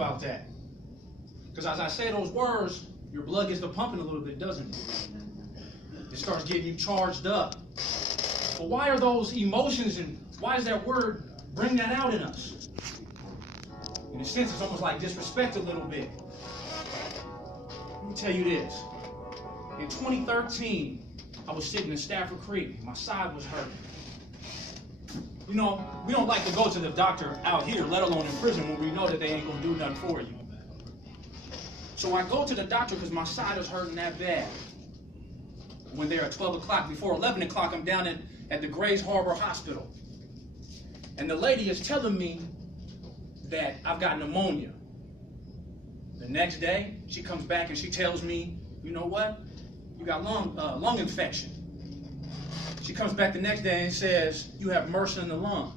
about that. Because as I say those words, your blood gets to pumping a little bit, doesn't it? It starts getting you charged up. But why are those emotions and why does that word bring that out in us? In a sense, it's almost like disrespect a little bit. Let me tell you this. In 2013, I was sitting in Stafford Creek. My side was hurting. You know, we don't like to go to the doctor out here, let alone in prison, when we know that they ain't going to do nothing for you. So I go to the doctor because my side is hurting that bad. When they're at 12 o'clock, before 11 o'clock, I'm down at the Grays Harbor Hospital. And the lady is telling me that I've got pneumonia. The next day, she comes back and she tells me, you know what? You got lung infection. She comes back the next day and says, you have MRSA in the lung.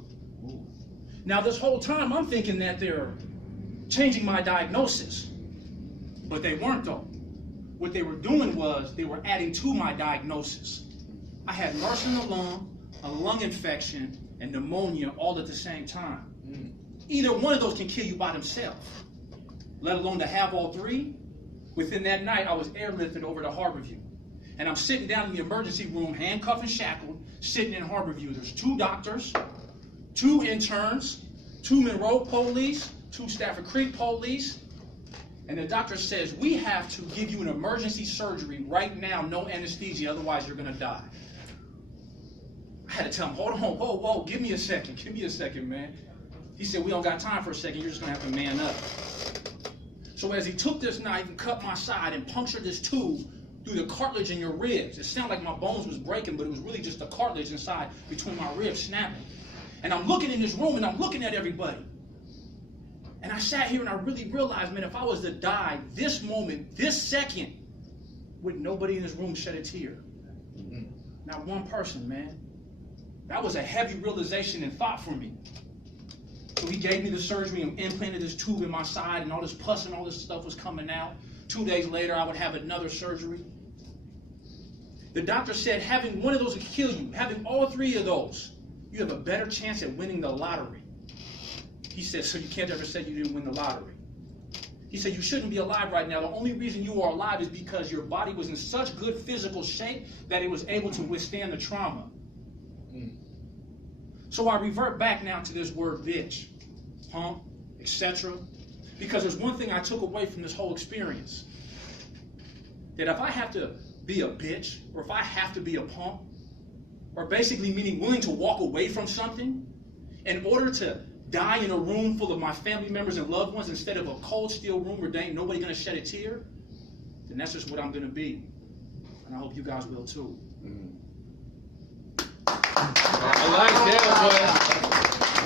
Now, this whole time, I'm thinking that they're changing my diagnosis. But they weren't, though. What they were doing was they were adding to my diagnosis. I had MRSA in the lung, a lung infection, and pneumonia all at the same time. Either one of those can kill you by themselves, let alone to have all three. Within that night, I was airlifted over to Harborview. And I'm sitting down in the emergency room, handcuffed and shackled, sitting in Harborview. There's 2 doctors, 2 interns, 2 Monroe police, 2 Stafford Creek police. And the doctor says, we have to give you an emergency surgery right now, no anesthesia, otherwise you're going to die. I had to tell him, hold on, whoa, give me a second, man. He said, we don't got time for a second, you're just going to have to man up. So as he took this knife and cut my side and punctured this tube through the cartilage in your ribs, it sounded like my bones was breaking, but it was really just the cartilage inside between my ribs snapping. And I'm looking in this room and I'm looking at everybody. And I sat here and I really realized, man, if I was to die this moment, this second, would nobody in this room shed a tear? Not one person, man. That was a heavy realization and thought for me. So he gave me the surgery and implanted this tube in my side, and all this pus and all this stuff was coming out. 2 days later, I would have another surgery. The doctor said having one of those would kill you. Having all 3 of those, you have a better chance at winning the lottery. He said, so you can't ever say you didn't win the lottery. He said, you shouldn't be alive right now. The only reason you are alive is because your body was in such good physical shape that it was able to withstand the trauma. So I revert back now to this word bitch, punk, etc. Because there's one thing I took away from this whole experience. That if I have to be a bitch, or if I have to be a punk, or basically meaning willing to walk away from something in order to die in a room full of my family members and loved ones instead of a cold steel room where there ain't nobody going to shed a tear, then that's just what I'm going to be. And I hope you guys will too. I like that, boy.